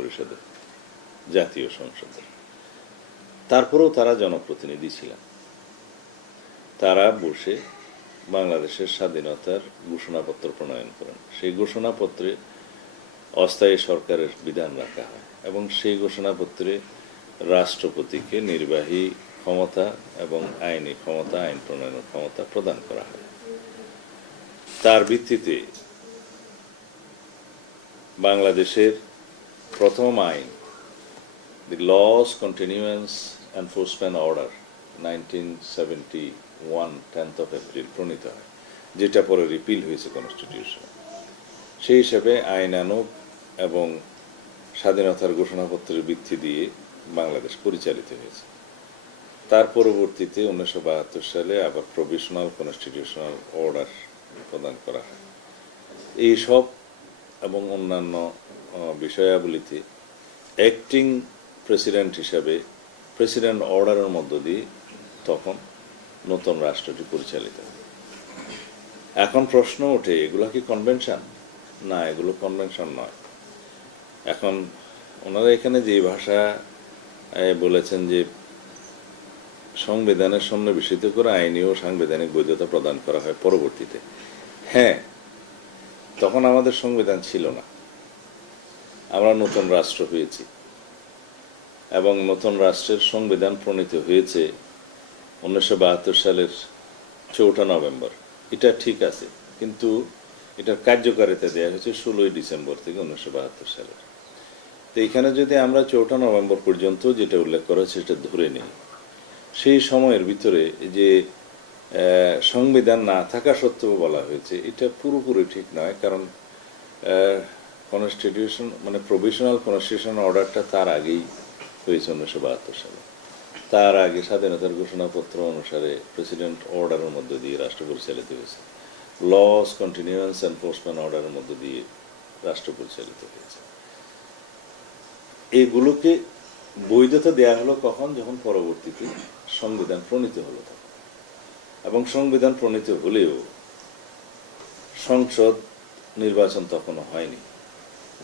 পরিষদে, জাতীয় সংসদে। তারপরেও তারা জনপ্রতিনিধি ছিলেন। তারা বসে বাংলাদেশের স্বাধীনতার ঘোষণাপত্র প্রণয়ন করেন। সেই ঘোষণাপত্রে অস্থায়ী সরকারের বিধান রাখা হয় এবং সেই ঘোষণাপত্রে রাষ্ট্রপতিকে নির্বাহী ক্ষমতা এবং আইনি ক্ষমতা, আইন প্রণয়নের ক্ষমতা প্রদান করা হয়। তার ভিত্তিতে বাংলাদেশের প্রথম আইন the laws continuance enforcement order nineteen seventy one tenth of April প্রণীত হয় যেটা পরে রিপিল হয়েছে কনস্টিটিউশন সেই হিসাবে আইনানুগ এবং স্বাধীনতার ঘোষণাপত্রের ভিত্তি দিয়ে বাংলাদেশ পরিচালিত হয়েছে। তার পরবর্তীতে উনিশশো বাহাত্তর সালে আবার প্রভিশনাল কনস্টিটিউশনাল অর্ডার প্রদান করা হয়। এই সব এবং অন্যান্য বিষয়াবলিতে অ্যাক্টিং প্রেসিডেন্ট হিসাবে প্রেসিডেন্ট অর্ডারের মধ্য দিয়ে তখন নতুন রাষ্ট্রটি পরিচালিত এখন প্রশ্ন ওঠে, এগুলো কি কনভেনশন না, এগুলো কনভেনশন নয়। এখন ওনারা এখানে যে ভাষা বলেছেন যে সংবিধানের সামনে সন্নিবেশিত করে আইনি ও সাংবিধানিক বৈধতা প্রদান করা হয় পরবর্তীতে। হ্যাঁ তখন আমাদের সংবিধান ছিল না। আমরা নতুন রাষ্ট্র হয়েছি এবং নতুন রাষ্ট্রের সংবিধান প্রণীত হয়েছে উনিশশো বাহাত্তর সালের চৌঠা নভেম্বর। এটা ঠিক আছে, কিন্তু এটার কার্যকারিতা দেওয়া হয়েছে ষোলোই ডিসেম্বর থেকে উনিশশো সালের। তো এখানে যদি আমরা চৌঠা নভেম্বর পর্যন্ত যেটা উল্লেখ করা হয়েছে সেটা ধরে নিই। সেই সময়ের ভিতরে যে সংবিধান না থাকা সত্ত্বেও বলা হয়েছে, এটা পুরোপুরি ঠিক নয়, কারণ কনস্টিটিউশন মানে প্রভিশনাল কনস্টিটিউশন অর্ডারটা তার আগেই হয়েছে উনিশশো বাহাত্তর সালে। তার আগে স্বাধীনতার ঘোষণাপত্র অনুসারে প্রেসিডেন্ট অর্ডারের মধ্য দিয়ে রাষ্ট্র পরিচালিত হয়েছে। লস কন্টিনিউয়েন্স এনফোর্সমেন্ট অর্ডারের মধ্য দিয়ে রাষ্ট্র পরিচালিত হয়েছে। এগুলোকে বৈধতা দেয়া হলো কখন? যখন পরবর্তীতে সংবিধান প্রণীত হলো তখন। এবং সংবিধান প্রণীত হলেও সংসদ নির্বাচন তখনও হয়নি।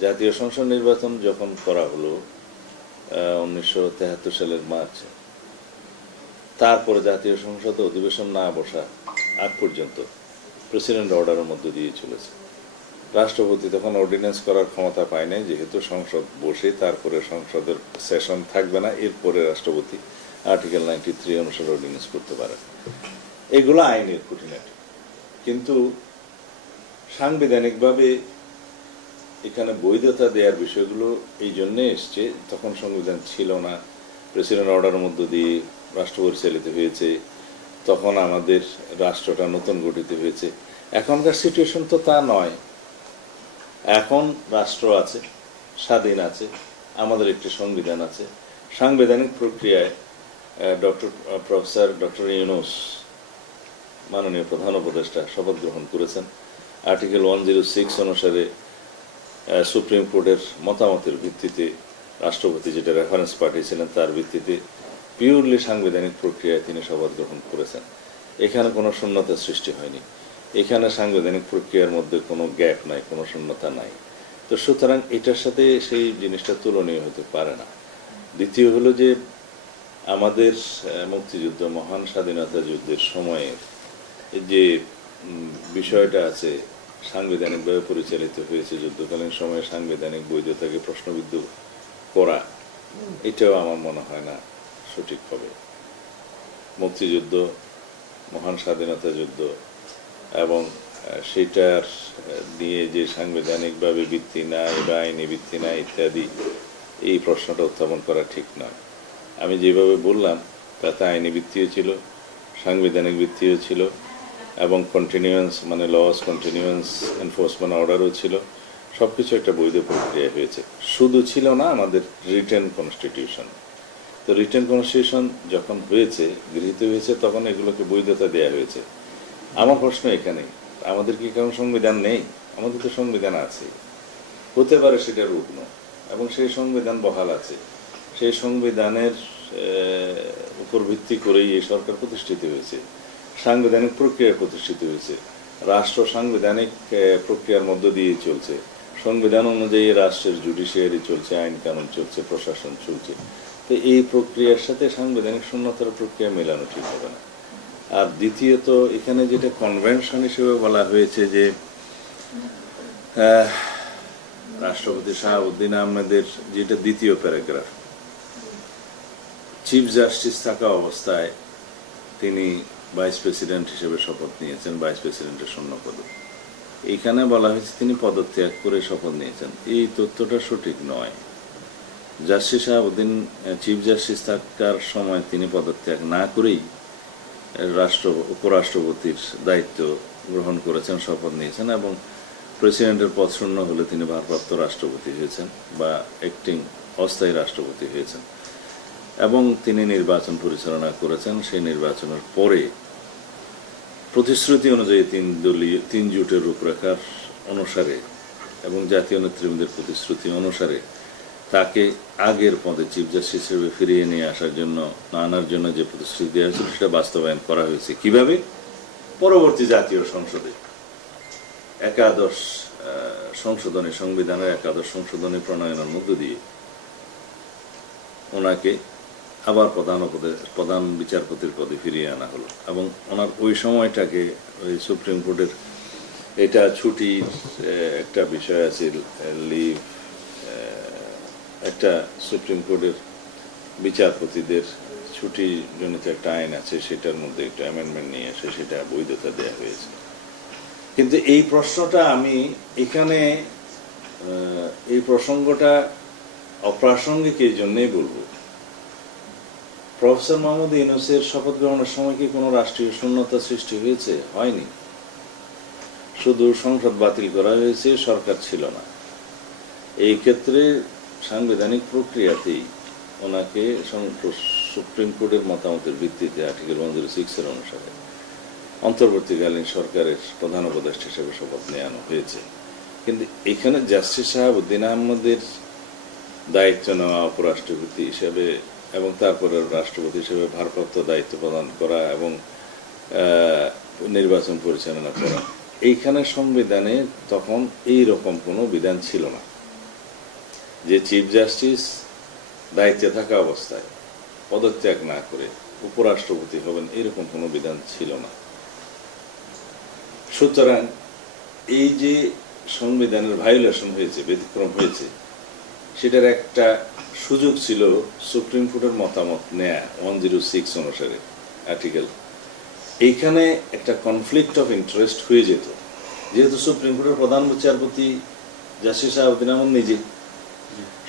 জাতীয় সংসদ নির্বাচন যখন করা হলো উনিশশো তেহাত্তর সালের মার্চে, তারপরে জাতীয় সংসদে অধিবেশন না বসা আগ পর্যন্ত প্রেসিডেন্ট অর্ডারের মধ্য দিয়ে চলেছে। রাষ্ট্রপতি তখন অর্ডিন্যান্স করার ক্ষমতা পায় নাই, যেহেতু সংসদ বসে তারপরে সংসদের সেশন থাকবে না, এরপরে রাষ্ট্রপতি আর্টিকেল নাইনটি থ্রি অনুসারে অর্ডিন্যান্স করতে পারে এগুলো আইনের খুঁটিনাটি। কিন্তু সাংবিধানিকভাবে এখানে বৈধতা দেওয়ার বিষয়গুলো এই জন্যে এসছে। তখন সংবিধান ছিল না। প্রেসিডেন্ট অর্ডারের মধ্য দিয়ে রাষ্ট্র পরিচালিত হয়েছে। তখন আমাদের রাষ্ট্রটা নতুন গঠিত হয়েছে। এখনকার সিচুয়েশন তো তা নয়। এখন রাষ্ট্র আছে, স্বাধীন আছে, আমাদের একটি সংবিধান আছে। সাংবিধানিক প্রক্রিয়ায় ডক্টর প্রফেসর ডক্টর ইউনুস মাননীয় প্রধান উপদেষ্টা শপথ গ্রহণ করেছেন। আর্টিকেল ওয়ান জিরো সিক্স অনুসারে সুপ্রিম কোর্টের মতামতের ভিত্তিতে রাষ্ট্রপতি যেটা রেফারেন্স পাঠিয়েছিলেন, তার ভিত্তিতে পিওরলি সাংবিধানিক প্রক্রিয়ায় তিনি শপথ গ্রহণ করেছেন। এখানে কোনো শূন্যতা সৃষ্টি হয়নি। এখানে সাংবিধানিক প্রক্রিয়ার মধ্যে কোনো গ্যাপ নাই, কোনো শূন্যতা নাই। তো সুতরাং এটার সাথে সেই জিনিসটা তুলনীয় হতে পারে না। দ্বিতীয় হলো যে আমাদের মুক্তিযুদ্ধ, মহান স্বাধীনতা যুদ্ধের সময়ের যে বিষয়টা আছে সাংবিধানিকভাবে পরিচালিত হয়েছে, যুদ্ধকালীন সময়ে সাংবিধানিক বৈধতাকে প্রশ্নবিদ্ধ করা, এটাও আমার মনে হয় না সঠিক হবে মুক্তিযুদ্ধ, মহান স্বাধীনতা যুদ্ধ এবং সেটার নিয়ে যে সাংবিধানিকভাবে ভিত্তি নাই, বা আইনি ভিত্তি নাই ইত্যাদি, এই প্রশ্নটা উত্থাপন করা ঠিক নয়। আমি যেভাবে বললাম, তাতে আইনি ভিত্তিও ছিল, সাংবিধানিক ভিত্তিও ছিল এবং কন্টিনিউয়েন্স মানে লস কন্টিনিউয়েন্স এনফোর্সমেন্ট অর্ডারও ছিল। সব কিছু একটা বৈধ প্রক্রিয়া হয়েছে। শুধু ছিল না, আমাদের রিটার্ন কনস্টিটিউশন তো রিটার্ন কনস্টিটিউশন যখন হয়েছে, গৃহীত হয়েছে, তখন এগুলোকে বৈধতা দেওয়া হয়েছে। আমার প্রশ্ন এখানে, আমাদের কি কারণ সংবিধান নেই? আমাদের তো সংবিধান আছে। হতে পারে সেটা রুগ্ন এবং সেই সংবিধান বহাল আছে। সেই সংবিধানের উপর ভিত্তি করেই এই সরকার প্রতিষ্ঠিত হয়েছে। সাংবিধানিক প্রক্রিয়া প্রতিষ্ঠিত হয়েছে। রাষ্ট্র সাংবিধানিক প্রক্রিয়ার মধ্য দিয়ে চলছে। সংবিধান অনুযায়ী রাষ্ট্রের জুডিশিয়ারি চলছে, আইন কানুন চলছে, প্রশাসন চলছে। তো এই প্রক্রিয়ার সাথে সাংবিধানিক শূন্যতার প্রক্রিয়া মেলানো ঠিক হবে না। আর দ্বিতীয়ত, এখানে যেটা কনভেনশন হিসেবে বলা হয়েছে যে রাষ্ট্রপতি শাহাবুদ্দিন আহমেদের যেটা দ্বিতীয় প্যারাগ্রাফ, চিফ জাস্টিস থাকা অবস্থায় তিনি ভাইস প্রেসিডেন্ট হিসেবে শপথ নিয়েছেন, ভাইস প্রেসিডেন্টের শূন্য পদ এইখানে বলা হয়েছে তিনি পদত্যাগ করে শপথ নিয়েছেন। এই তথ্যটা সঠিক নয়। জাস্টিস শাহাবুদ্দিন চিফ জাস্টিস থাকার সময় তিনি পদত্যাগ না করেই রাষ্ট্র, উপরাষ্ট্রপতির দায়িত্ব গ্রহণ করেছেন, শপথ নিয়েছেন এবং প্রেসিডেন্টের পদ শূন্য হলে তিনি ভারপ্রাপ্ত রাষ্ট্রপতি হয়েছেন বা অ্যাক্টিং অস্থায়ী রাষ্ট্রপতি হয়েছেন। এবং তিনি নির্বাচন পরিচালনা করেছেন, সেই নির্বাচনের পরে প্রতিশ্রুতি অনুযায়ী তিন দলীয়, তিন জোটের রূপরেখার অনুসারে এবং জাতীয় নেতৃবৃন্দের প্রতিশ্রুতি অনুসারে তাকে আগের পদে চিফ জাস্টিস হিসেবে ফিরিয়ে নিয়ে আসার জন্য, আনার জন্য যে প্রতিশ্রুতি দেওয়া হয়েছিল, সেটা বাস্তবায়ন করা হয়েছে। কীভাবে? পরবর্তী জাতীয় সংসদে। একাদশ সংশোধনী, সংবিধানের একাদশ সংশোধনী প্রণয়নের মধ্য দিয়ে ওনাকে আবার প্রধান প্রধান বিচারপতির পদে ফিরিয়ে আনা হলো। এবং ওনার ওই সময়টাকে ওই সুপ্রিম কোর্টের এটা ছুটির একটা বিষয় আছে লিভ একটা সুপ্রিম কোর্টের বিচারপতিদের ছুটি জনিত একটা আইন আছে, সেটার মধ্যে একটা অ্যামেন্ডমেন্ট নিয়ে এসে সেটা বৈধতা দেওয়া হয়েছে। কিন্তু এই প্রশ্নটা আমি এখানে এই প্রসঙ্গটা অপ্রাসঙ্গিক এই জন্যই বলব। প্রফেসর মোহাম্মদ ইউনুসের শপথ গ্রহণের সময় কি কোনো রাষ্ট্রীয় শূন্যতা সৃষ্টি হয়েছে? হয়নি। শুধু সংসদ বাতিল করা হয়েছে, সরকার ছিল না। এই ক্ষেত্রে সাংবিধানিক প্রক্রিয়াতেই ওনাকে সুপ্রিম কোর্টের মতামতের ভিত্তিতে আর্টিকেল ওয়ান জিরো সিক্সের অনুসারে অন্তর্বর্তীকালীন সরকারের প্রধান উপদেষ্টা হিসেবে শপথ নেওয়ানো হয়েছে। কিন্তু এখানে জাস্টিস সাহাবুদ্দিন আহমদের দায়িত্ব নেওয়া উপরাষ্ট্রপতি হিসেবে এবং তারপরে রাষ্ট্রপতি হিসেবে ভারপ্রাপ্ত দায়িত্ব প্রদান করা এবং নির্বাচন পরিচালনা করা। এইখানে সংবিধানে তখন এই রকম কোনো বিধান ছিল না। যে চিফ জাস্টিস দায়িত্বে থাকা অবস্থায় পদত্যাগ না করে উপরাষ্ট্রপতি হবেন এরকম কোনো বিধান ছিল না। সুতরাং এই যে সংবিধানের ভায়োলেশন হয়েছে, ব্যতিক্রম হয়েছে, সেটার একটা সুযোগ ছিল সুপ্রিম কোর্টের মতামত নেয়া ওয়ান জিরো সিক্স অনুসারে। আর্টিকেল এইখানে একটা কনফ্লিক্ট অফ ইন্টারেস্ট হয়ে যেত। যেহেতু সুপ্রিম কোর্টের প্রধান বিচারপতি জাস্টিস সাহাবুদ্দিন আহমদ নিজে।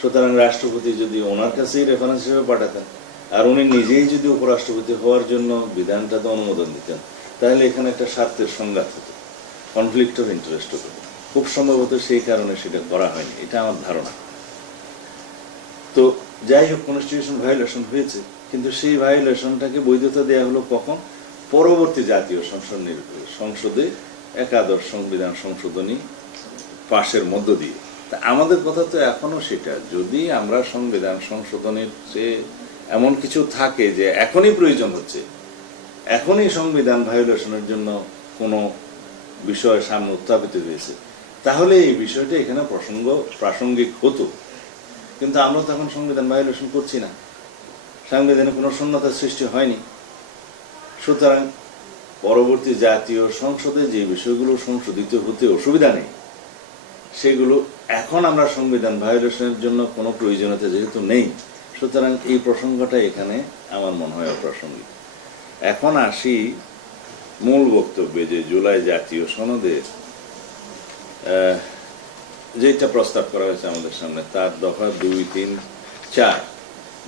সুতরাং রাষ্ট্রপতি যদি ওনার কাছেই রেফারেন্স হিসেবে পাঠাতেন, আর উনি নিজেই যদি উপরাষ্ট্রপতি হওয়ার জন্য বিধানটা বিধানটাতে অনুমোদন দিতেন, তাহলে এখানে একটা স্বার্থের সংঘাত হতো। কনফ্লিক্ট অফ ইন্টারেস্ট হতো। খুব সম্ভবত সেই কারণে সেটা করা হয়নি। এটা আমার ধারণা। তো যাই হোক কনস্টিটিউশন ভায়োলেশন হয়েছে, কিন্তু সেই ভায়োলেশনটাকে বৈধতা দেওয়া হলো কখন? পরবর্তী জাতীয় সংসদ সংসদে একাদশ সংবিধান সংশোধনী পাশের মধ্য দিয়ে। তা আমাদের কথা তো এখনও সেটা, যদি আমরা সংবিধান সংশোধনের যে এমন কিছু থাকে যে এখনই প্রয়োজন হচ্ছে, এখনই সংবিধান ভায়োলেশনের জন্য কোনো বিষয় সামনে উত্থাপিত হয়েছে, তাহলে এই বিষয়টা এখানে প্রসঙ্গ, প্রাসঙ্গিক হতো। কিন্তু আমরা তো এখন সংবিধান ভায়োলেশন করছি না। সংবিধানে কোনো শূন্যতার সৃষ্টি হয়নি। সুতরাং পরবর্তী জাতীয় সংসদে যে বিষয়গুলো সংশোধিত হতে অসুবিধা নেই সেগুলো এখন আমরা সংবিধান ভায়োলেশনের জন্য কোনো প্রয়োজনীয়তা যেহেতু নেই সুতরাং এই প্রসঙ্গটা এখানে আমার মনে হয় অপ্রাসঙ্গিক। এখন আসি মূল বক্তব্যে যে জুলাই জাতীয় সনদের আহ, যেটা প্রস্তাব করা হয়েছে আমাদের সামনে, তার দফা দুই, তিন, চার।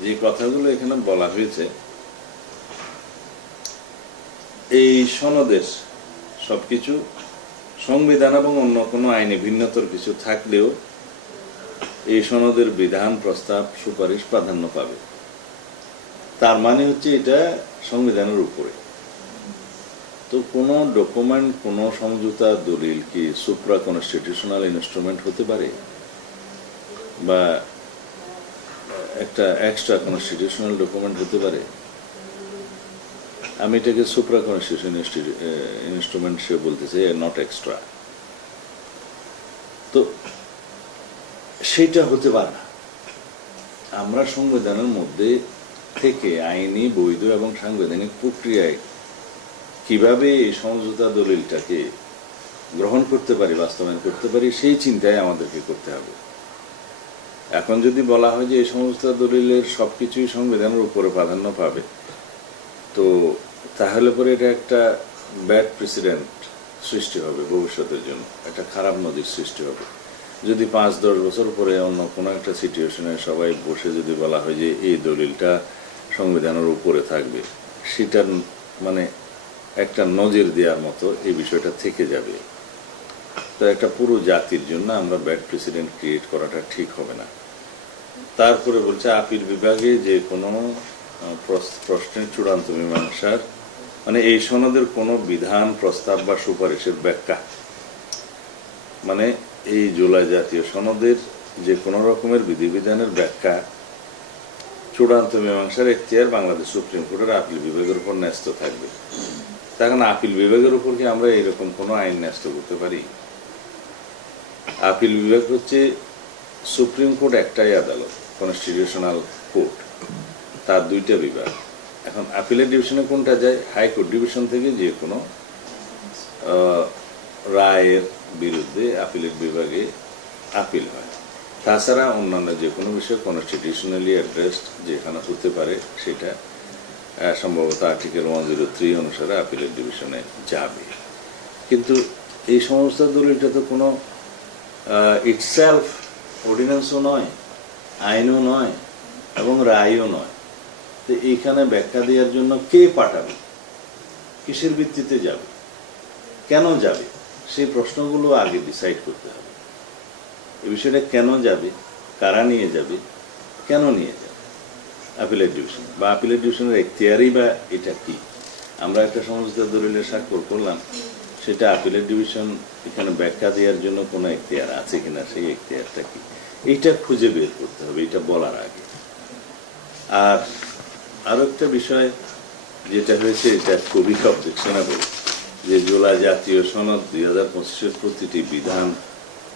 যে কথাগুলো এখানে বলা হয়েছে, এই সনদের সবকিছু, সংবিধান এবং অন্য কোনো আইনে ভিন্নতর কিছু থাকলেও এই সনদের বিধান, প্রস্তাব, সুপারিশ প্রাধান্য পাবে। তার মানে হচ্ছে এটা সংবিধানের উপরে। তো কোনো ডকুমেন্ট কোনো সমঝোতা দলিল কি সুপ্রা কনস্টিটিউশনাল ইনস্ট্রুমেন্ট হতে পারে? বা একটা এক্সট্রা কনস্টিটিউশনাল ডকুমেন্ট হতে পারে? আমি এটাকে সুপ্রা কনস্টিটিউশন ইনস্ট্রুমেন্ট সে চাই নট এক্সট্রা তো সেটা হতে পারে না। আমরা সংবিধানের মধ্যে থেকে আইনি, বৈধ এবং সাংবিধানিক প্রক্রিয়ায় কীভাবে এই সমঝোতা দলিলটাকে গ্রহণ করতে পারি, বাস্তবায়ন করতে পারি, সেই চিন্তায় আমাদেরকে করতে হবে। এখন যদি বলা হয় যে এই সমঝোতা দলিলের সবকিছুই সংবিধানের উপরে প্রাধান্য পাবে, তো তাহলে পরে এটা একটা ব্যাড প্রেসিডেন্ট সৃষ্টি হবে ভবিষ্যতের জন্য, একটা খারাপ নদীর সৃষ্টি হবে। যদি পাঁচ, দশ বছর পরে অন্য কোনো একটা সিচুয়েশনে সবাই বসে যদি বলা হয় যে এই দলিলটা সংবিধানের উপরে থাকবে, সেটার মানে একটা নজির দেওয়ার মতো এই বিষয়টা থেকে যাবে। তো একটা পুরো জাতির জন্য আমরা ব্যাড প্রেসিডেন্ট ক্রিয়েট করাটা ঠিক হবে না। তারপরে বলছে আপিল বিভাগে যে কোনো প্রশ্নের চূড়ান্ত মীমাংসার মানে এই সনদের কোনো বিধান, প্রস্তাব বা সুপারিশের ব্যাখ্যা। মানে এই জুলাই জাতীয় সনদের যে কোনো রকমের বিধিবিধানের ব্যাখ্যা, চূড়ান্ত মীমাংসার এখতিয়ার বাংলাদেশ সুপ্রিম কোর্টের আপিল বিভাগের উপর ন্যস্ত থাকবে। তখন আপিল বিভাগের উপর কি আমরা এরকম কোনো আইন ন্যস্ত করতে পারি? আপিল বিভাগ হচ্ছে সুপ্রিম কোর্ট একটাই আদালত, কনস্টিটিউশনাল কোর্ট। তার দুইটা বিভাগ। এখন আপিলের ডিভিশনে কোনটা যায়? হাইকোর্ট ডিভিশন থেকে যে কোনো রায়ের বিরুদ্ধে আপিলের বিভাগে আপিল হয়। তাছাড়া অন্যান্য যে কোনো বিষয় কনস্টিটিউশনালি অ্যাড্রেসড যেখানে হতে পারে সেটা সম্ভবত আর্টিকেল ওয়ান জিরো থ্রি অনুসারে আপিলের ডিভিশনে যাবে। কিন্তু এই সমস্ত দলিলটা তো কোনো ইটসেলফ অর্ডিন্যান্সও নয়, আইনও নয়, এবং রায়ও নয়। তো এইখানে ব্যাখ্যা দেওয়ার জন্য কে পাঠাবে? কিসের ভিত্তিতে যাবে? কেন যাবে? সেই প্রশ্নগুলো আগে ডিসাইড করতে হবে। এ বিষয়টা কেন যাবে? কারা নিয়ে যাবে? কেন নিয়ে যাবে? আপিলের ডিভিশন বা আপিলের ডিভিশনের এখতিয়ারই বা এটা কি? আমরা একটা সমস্ত দলিলের স্বাক্ষর করলাম। সেটা আপিলের ডিভিশন এখানে ব্যাখ্যা দেওয়ার জন্য কোনো এখতিয়ার আছে কিনা, সেই এখতিয়ারটা কি? এইটা খুঁজে বের করতে হবে, এটা বলার আগে। আর আরও একটা বিষয় যেটা হয়েছে, এটা খুবই অবজেকশনাবল যে জোলা জাতীয় সনদ দুই হাজার পঁচিশের প্রতিটি বিধান,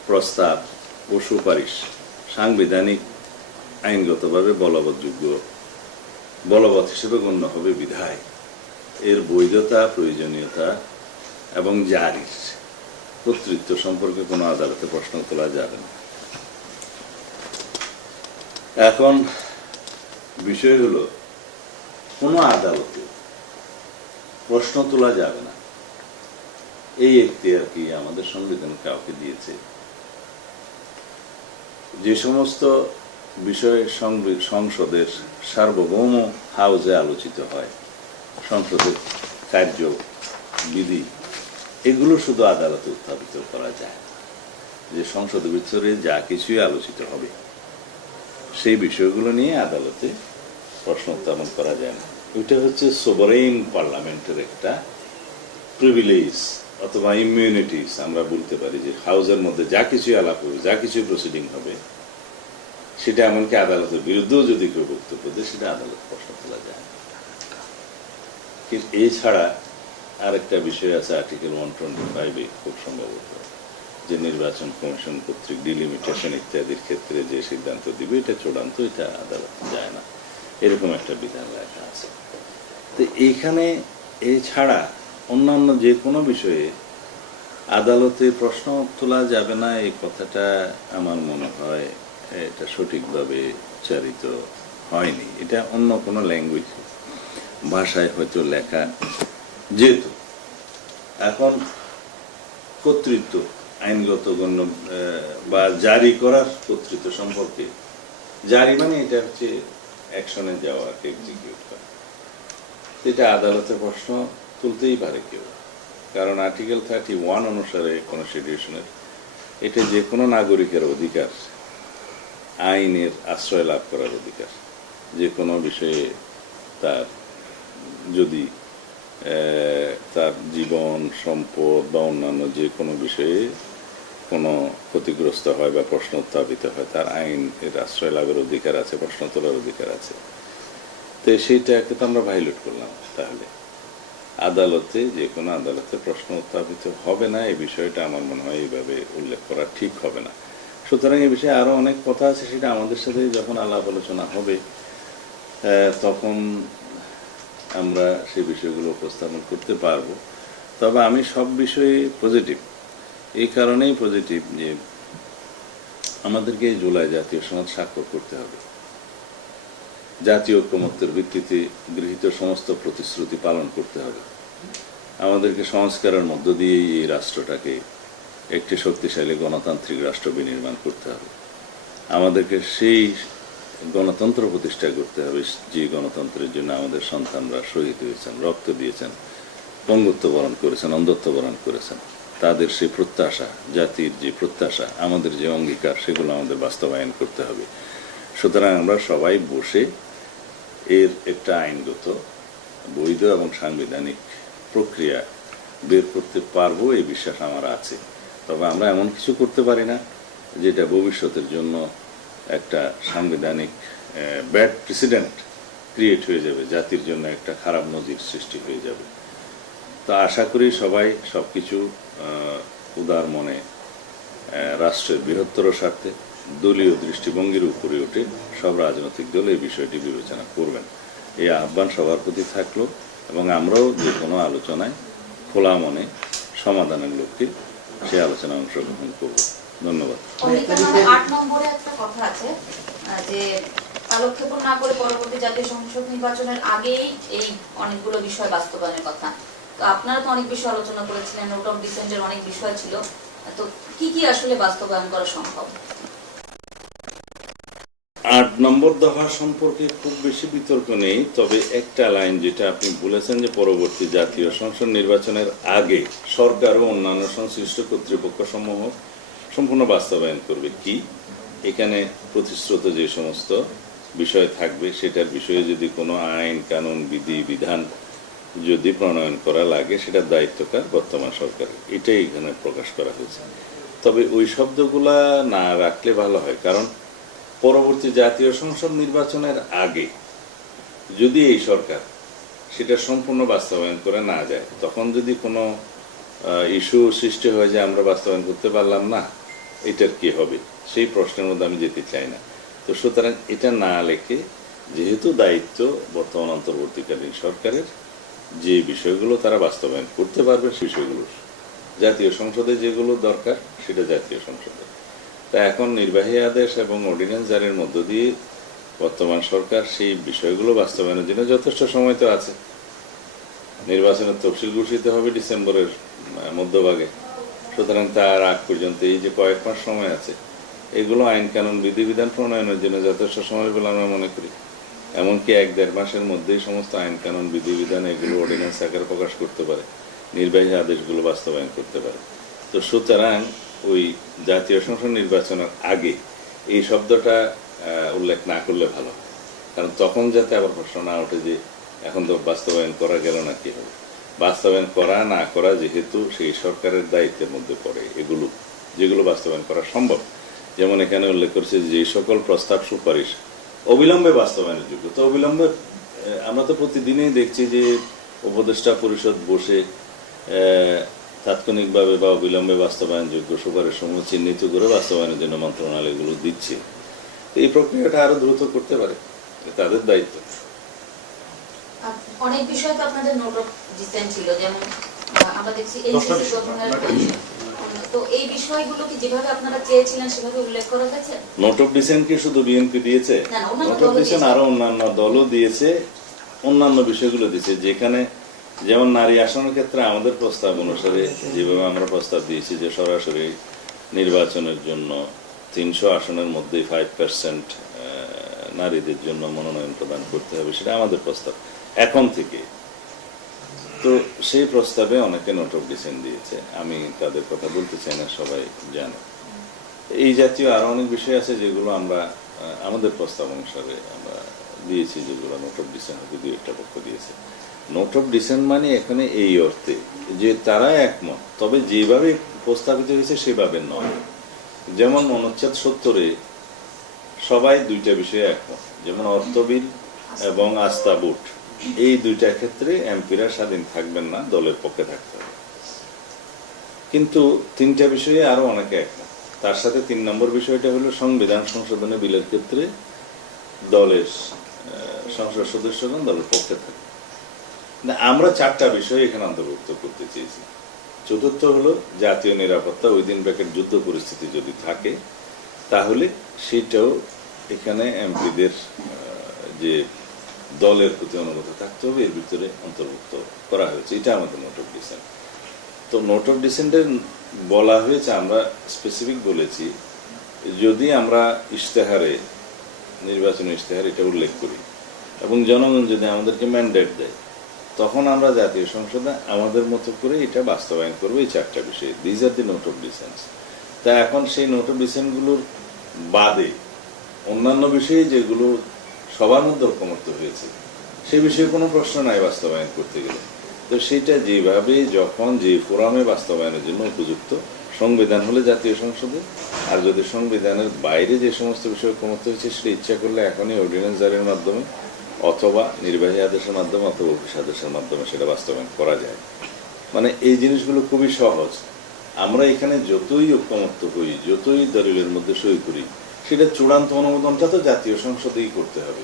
প্রস্তাব ও সুপারিশ সাংবিধানিক, আইনগতভাবে বলবৎযোগ্য বলবৎ হিসেবে গণ্য হবে বিধায়। এর বৈধতা, প্রয়োজনীয়তা এবং জারির কর্তৃত্ব সম্পর্কে কোনো আদালতে প্রশ্ন তোলা যাবে না। এখন বিষয় হলো, কোনো আদালতে প্রশ্ন তোলা যাবে না। এই এখতিয়ার কি আমাদের সংবিধান কাউকে দিয়েছে? যে সমস্ত বিষয় সংসদের সার্বভৌম হাউজে আলোচিত হয়। সংসদের কার্য বিধি এগুলো শুধু আদালতে উত্থাপিত করা যায়। যে সংসদের ভিতরে যা কিছুই আলোচিত হবে, সেই বিষয়গুলো নিয়ে আদালতে প্রশ্ন উত্থাপন করা যায় না। ওইটা হচ্ছে সোভারেইন পার্লামেন্টের একটা প্রিভিলেজ অথবা ইমিউনিটিস আমরা বলতে পারি যে হাউসের মধ্যে যা কিছু আলাপ হবে, যা কিছু প্রসিডিং হবে সেটা এমনকি আদালতের বিরুদ্ধেও যদি কেউ বক্তব্য দেয়, সেটা আদালত প্রশ্ন তোলা যায়। কিন্তু এছাড়া আরেকটা বিষয় আছে আর্টিকেল ওয়ান টোয়েন্টি ফাইভে খুব সম্ভবত যে নির্বাচন কমিশন কর্তৃক ডিলিমিটেশন ইত্যাদির ক্ষেত্রে যে সিদ্ধান্ত দিবে, এটা চূড়ান্ত, এটা আদালত যায় না। এরকম একটা বিধান লেখা আছে। তো এইখানে এছাড়া অন্যান্য যে কোনো বিষয়ে আদালতে প্রশ্ন তোলা যাবে না, এই কথাটা আমার মনে হয় এটা সঠিকভাবে উচ্চারিত হয়নি। এটা অন্য কোনো ল্যাঙ্গুয়েজ ভাষায় হয়তো লেখা যেত। এখন কর্তৃত্ব, আইনগত গণ্য বা জারি করার কর্তৃত্ব সম্পর্কে। জারি মানে এটা হচ্ছে অ্যাকশনে যাওয়া এক্সিকিউট করা। এটা আদালতে প্রশ্ন তুলতেই পারে কেউ। কারণ আর্টিকেল থার্টি ওয়ান অনুসারে কনস্টিটিউশনের এটা যে কোনো নাগরিকের অধিকার। আইনের আশ্রয় লাভ করার অধিকার। যে কোনো বিষয়ে তার, যদি তার জীবন, সম্পদ বা অন্যান্য যে কোনো বিষয়ে কোনো ক্ষতিগ্রস্ত হয় বা প্রশ্ন উত্থাপিত হয়, তার আইন এর আশ্রয় লাভের অধিকার আছে, প্রশ্ন তোলার অধিকার আছে। তো সেইটাকে তো আমরা ভাইলেট করলাম তাহলে। আদালতে যে কোনো আদালতে প্রশ্ন উত্থাপিত হবে না, এই বিষয়টা আমার মনে হয় এইভাবে উল্লেখ করা ঠিক হবে না। সুতরাং এই বিষয়ে আরও অনেক কথা আছে, সেটা আমাদের সাথে যখন আলাপ আলোচনা হবে তখন আমরা সেই বিষয়গুলো উপস্থাপন করতে পারব। তবে আমি সব বিষয়ে পজিটিভ এই কারণেই পজিটিভ যে আমাদেরকে এই জুলাই জাতীয় সনদ স্বাক্ষর করতে হবে। জাতীয় ঐক্যমত্যের ভিত্তিতে গৃহীত সমস্ত প্রতিশ্রুতি পালন করতে হবে। আমাদেরকে সংস্কারের মধ্য দিয়েই এই রাষ্ট্রটাকে একটি শক্তিশালী গণতান্ত্রিক রাষ্ট্র বিনির্মাণ করতে হবে। আমাদেরকে সেই গণতন্ত্র প্রতিষ্ঠা করতে হবে, যে গণতন্ত্রের জন্য আমাদের সন্তানরা শহীদ হয়েছেন, রক্ত দিয়েছেন পঙ্গুত্ব বরণ করেছেন, অন্ধত্ব বরণ করেছেন। তাদের সেই প্রত্যাশা, জাতির যে প্রত্যাশা, আমাদের যে অঙ্গীকার, সেগুলো আমাদের বাস্তবায়ন করতে হবে। সুতরাং আমরা সবাই বসে এর একটা আইনগত, বৈধ এবং সাংবিধানিক প্রক্রিয়া বের করতে পারব, এই বিশ্বাস আমার আছে। তবে আমরা এমন কিছু করতে পারি না যেটা ভবিষ্যতের জন্য একটা সাংবিধানিক ব্যাড প্রেসিডেন্ট ক্রিয়েট হয়ে যাবে জাতির জন্য একটা খারাপ নজির সৃষ্টি হয়ে যাবে। তো আশা করি সবাই সবকিছু আহ, উদার মনে রাষ্ট্রের বৃহত্তর স্বার্থে দলীয় দৃষ্টিভঙ্গির উপরে উঠে সব রাজনৈতিক দল এই বিষয়টি বিবেচনা করবেন। এই আহ্বান সবার প্রতি থাকল এবং আমরাও যে কোনো আলোচনায় খোলা মনে সমাধানের লক্ষ্যে সেই আলোচনায় অংশগ্রহণ করব। ধন্যবাদ। আছে যে কালক্ষেপণ না করে পরবর্তী জাতীয় সংসদ নির্বাচনের আগেই এই অনেকগুলো বিষয় বাস্তবায়নের কথা। তো আপনারা তো অনেক বিষয় আলোচনা করেছিলেন নোট অফ ডিসেন্টের অনেক বিষয় ছিল। তো কি কি আসলে বাস্তবায়ন করা সম্ভব? আট নম্বর দফা সম্পর্কে খুব বেশি বিতর্ক নেই, তবে একটা লাইন যেটা আপনি বলেছেন যে পরবর্তী জাতীয় সংসদ নির্বাচনের আগে সরকার ও অন্যান্য সংশ্লিষ্ট কর্তৃপক্ষ সমূহ সম্পূর্ণ বাস্তবায়ন করবে। কি? এখানে প্রতিশ্রুত যে সমস্ত বিষয় থাকবে, সেটার বিষয়ে যদি কোনো আইন, কানুন, বিধি, বিধান যদি প্রণয়ন করা লাগে, সেটার দায়িত্বকার বর্তমান সরকারের এটাই এখানে প্রকাশ করা হয়েছে। তবে ওই শব্দগুলা না রাখলে ভালো হয়, কারণ পরবর্তী জাতীয় সংসদ নির্বাচনের আগে যদি এই সরকার সেটা সম্পূর্ণ বাস্তবায়ন করে না যায়, তখন যদি কোনো ইস্যু সৃষ্টি হয় যে আমরা বাস্তবায়ন করতে পারলাম না, এটার কি হবে? সেই প্রশ্নের মধ্যে আমি যেতে চাই না। তো সুতরাং এটা না লেখে যেহেতু দায়িত্ব বর্তমান অন্তর্বর্তীকালীন সরকারের, যে বিষয়গুলো তারা বাস্তবায়ন করতে পারবে সেই বিষয়গুলো। জাতীয় সংসদে যেগুলো দরকার সেটা জাতীয় সংসদে। তা এখন নির্বাহী আদেশ এবং অর্ডিন্যান্স জারির মধ্য দিয়ে বর্তমান সরকার সেই বিষয়গুলো বাস্তবায়নের জন্য যথেষ্ট সময় তো আছে। নির্বাচনের তফসিল ঘোষিত হবে ডিসেম্বরের মধ্যভাগে। সুতরাং তার আগ পর্যন্ত এই যে কয়েক মাস সময় আছে, এগুলো আইন কানুন বিধিবিধান প্রণয়নের জন্য যথেষ্ট সময় বলে আমরা মনে করি। এমনকি এক দেড় মাসের মধ্যেই সমস্ত আইন কানুন বিধিবিধান এগুলো অর্ডিন্যান্স আকারে প্রকাশ করতে পারে, নির্বাহী আদেশগুলো বাস্তবায়ন করতে পারে। তো সুতরাং ওই জাতীয় সংসদ নির্বাচনের আগে এই শব্দটা উল্লেখ না করলে ভালো। কারণ তখন যাতে আবার প্রশ্ন না ওঠে যে এখন তো বাস্তবায়ন করা গেল না কি হবে। বাস্তবায়ন করা না করা যেহেতু সেই সরকারের দায়িত্বের মধ্যে পড়ে এগুলো, যেগুলো বাস্তবায়ন করা সম্ভব। যেমন এখানে উল্লেখ করছে যে সকল প্রস্তাব সুপারিশ অবিলম্বে বাস্তবায়নের যোগ্য। তো অবিলম্বে আমরা তো প্রতিদিনই দেখছি যে উপদেষ্টা পরিষদ বসে তাৎক্ষণিকভাবে বা অবিলম্বে বাস্তবায়নযোগ্য সুপারিশ সমূহ চিহ্নিত করে বাস্তবায়নের জন্য মন্ত্রণালয়গুলো দিচ্ছে। তো এই প্রক্রিয়াটা আরও দ্রুত করতে পারে তাদের দায়িত্ব। অনেক বিষয় তো আপনাদের নোট অফ ডিসেন্ট ছিল যেমন আমরা দেখছি এনসিসি গঠনের তো এই বিষয়গুলো কি যেভাবে আপনারা চেয়েছিলেন সেভাবে উল্লেখ করা হয়েছে? নোট অফ ডিসেন্ট কি শুধু বিএনপি দিয়েছে? না, না, অন্যান্য নোট অফ ডিসেন্ট আরও অন্যান্য দলও দিয়েছে অন্যান্য বিষয়গুলো দিয়েছে যেখানে যেমন নারী আসনের ক্ষেত্রে আমাদের প্রস্তাব অনুসারে যেভাবে আমরা প্রস্তাব দিয়েছি যে সরাসরি নির্বাচনের জন্য তিনশো আসনের মধ্যে ফাইভ পার্সেন্ট নারীদের জন্য মনোনয়ন প্রদান করতে হবে, সেটা আমাদের প্রস্তাব। এখন থেকে। তো সেই প্রস্তাবে অনেকে নোট অফ ডিসেন্ট দিয়েছে। আমি তাদের কথা বলতে চাই না, সবাই জানে। এই জাতীয় আরও অনেক বিষয় আছে যেগুলো আমরা আমাদের প্রস্তাব অনুসারে আমরা দিয়েছি, যেগুলো নোট অফ ডিসেন্ট হতে দুই একটা পক্ষ দিয়েছে। নোট অফ ডিসেন্ট মানে এখানে এই অর্থে যে তারা একমত, তবে যেভাবে প্রস্তাবিত হয়েছে সেভাবে নয়। যেমন অনুচ্ছেদ সত্তরে সবাই দুইটা বিষয়ে একমত, যেমন অর্থ বিল এবং আস্থা বুট এই দুইটা ক্ষেত্রে এমপিরা স্বাধীন থাকবেন না, দলের পক্ষে থাকতে হবে। কিন্তু তিনটা বিষয়ে আরও অনেকে একমত। তার সাথে তিন নম্বর বিষয়টা হলো সংবিধান সংশোধনে বিলের ক্ষেত্রে দলের সংসদ সদস্যগণ দলের পক্ষে থাকে না, আমরা চারটা বিষয় এখানে অন্তর্ভুক্ত করতে চেয়েছি। চতুর্থ হলো জাতীয় নিরাপত্তা, ওই দিন ব্যাকের যুদ্ধ পরিস্থিতি যদি থাকে, তাহলে সেটাও এখানে এমপিদের যে দলের প্রতি অনুগত থাকতে হবে, এর ভিতরে অন্তর্ভুক্ত করা হয়েছে। এটা আমাদের নোট অফ ডিসেন্ট তো নোট অফ ডিসেন্টে বলা হয়েছে, আমরা স্পেসিফিক বলেছি, যদি আমরা ইশতেহারে, নির্বাচনী ইশতেহার এটা উল্লেখ করি, এবং জনগণ যদি আমাদেরকে ম্যান্ডেট দেয় তখন আমরা জাতীয় সংসদে আমাদের মতো করে এটা বাস্তবায়ন করব, এই চারটা বিষয়ে। These are the note of dissents তা এখন সেই নোট অফ ডিসেন্টগুলোর বাদে অন্যান্য বিষয়ে যেগুলো সবার মধ্যে ঐকমত্য হয়েছে, সে বিষয়ে কোনো প্রশ্ন নাই বাস্তবায়ন করতে গেলে। তো সেটা যেভাবে, যখন যে ফোরামে বাস্তবায়নের জন্য উপযুক্ত, সংবিধান হলে জাতীয় সংসদে। আর যদি সংবিধানের বাইরে যে সমস্ত বিষয় ঐকমত্য হয়েছে, সেটা ইচ্ছা করলে এখনই অর্ডিন্যান্স জারির মাধ্যমে অথবা নির্বাহী আদেশের মাধ্যমে অথবা অফিস আদেশের মাধ্যমে সেটা বাস্তবায়ন করা যায়। মানে এই জিনিসগুলো খুবই সহজ। আমরা এখানে যতই ঐক্যমত্য হই যতই দলিলের মধ্যে সই করি, সেটা চূড়ান্ত অনুমোদনটা তো জাতীয় সংসদেই করতে হবে।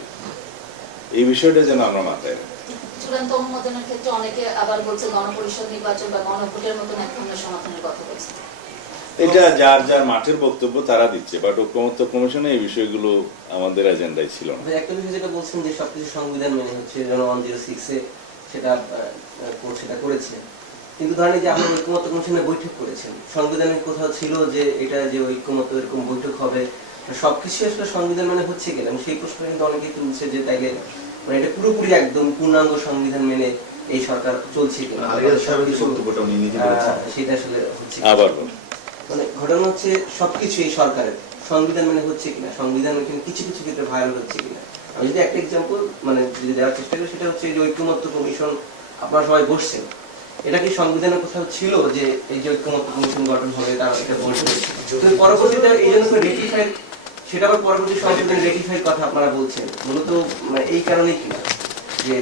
এই বিষয়টা যেন আমরা মাথায় রাখি। চূড়ান্ত অনুমোদনের ক্ষেত্রে অনেকে আবার বলছে গণপরিষদ নির্বাচন বা গণভোটের মতন এক ধরনের সমাধানের কথা বলছে। এটা যার যার মাঠের বক্তব্য তারা দিচ্ছে বাট ঐক্যমত্য কমিশনে এই বিষয়গুলো আমাদের এজেন্ডায় ছিল না। একটা বিষয় যেটা বলছেন যে সবকিছু সংবিধান মেনে হচ্ছে যেন ওয়ান জিরো সিক্সে সেটা সেটা করেছে। কিন্তু ধরেন যে আপনি ঐক্যমত কমিশনে বৈঠক করেছেন সংবিধানে কোথাও ছিল যে এটা যে ঐক্যমত এরকম বৈঠক হবে সবকিছু আসলে সংবিধান মানে হচ্ছে কিনা? সেই প্রশ্ন কিন্তু অনেকেই তুলছে যে তাইলে মানে এটা পুরোপুরি একদম পূর্ণাঙ্গ সংবিধান মেনে এই সরকার চলছে কিনা? সেটা আসলে হচ্ছে আবার। মানে ঘটনা হচ্ছে সবকিছু এই সরকারের। সংবিধান মানে হচ্ছে কিনা? সংবিধান কিন্তু কিছু কিছু ক্ষেত্রে হচ্ছে কিনা? আমি যদি একটা এক্সাম্পল মানে যদি দেওয়ার চেষ্টা করি, সেটা হচ্ছে যে ঐক্যমত্য কমিশন, আপনারা সবাই বসছেন। এটা কি সংবিধানে কোথাও ছিল যে এই যে ঐক্যমত্য কমিশন গঠন হবে, তার এটা বসবে পরবর্তীতে এই জন্য রেটিফাই সেটা আবার পরবর্তী সংশোধনে রেটিফাই কথা আপনারা বলছেন। মূলত মানে এই কারণেই কিনা? যে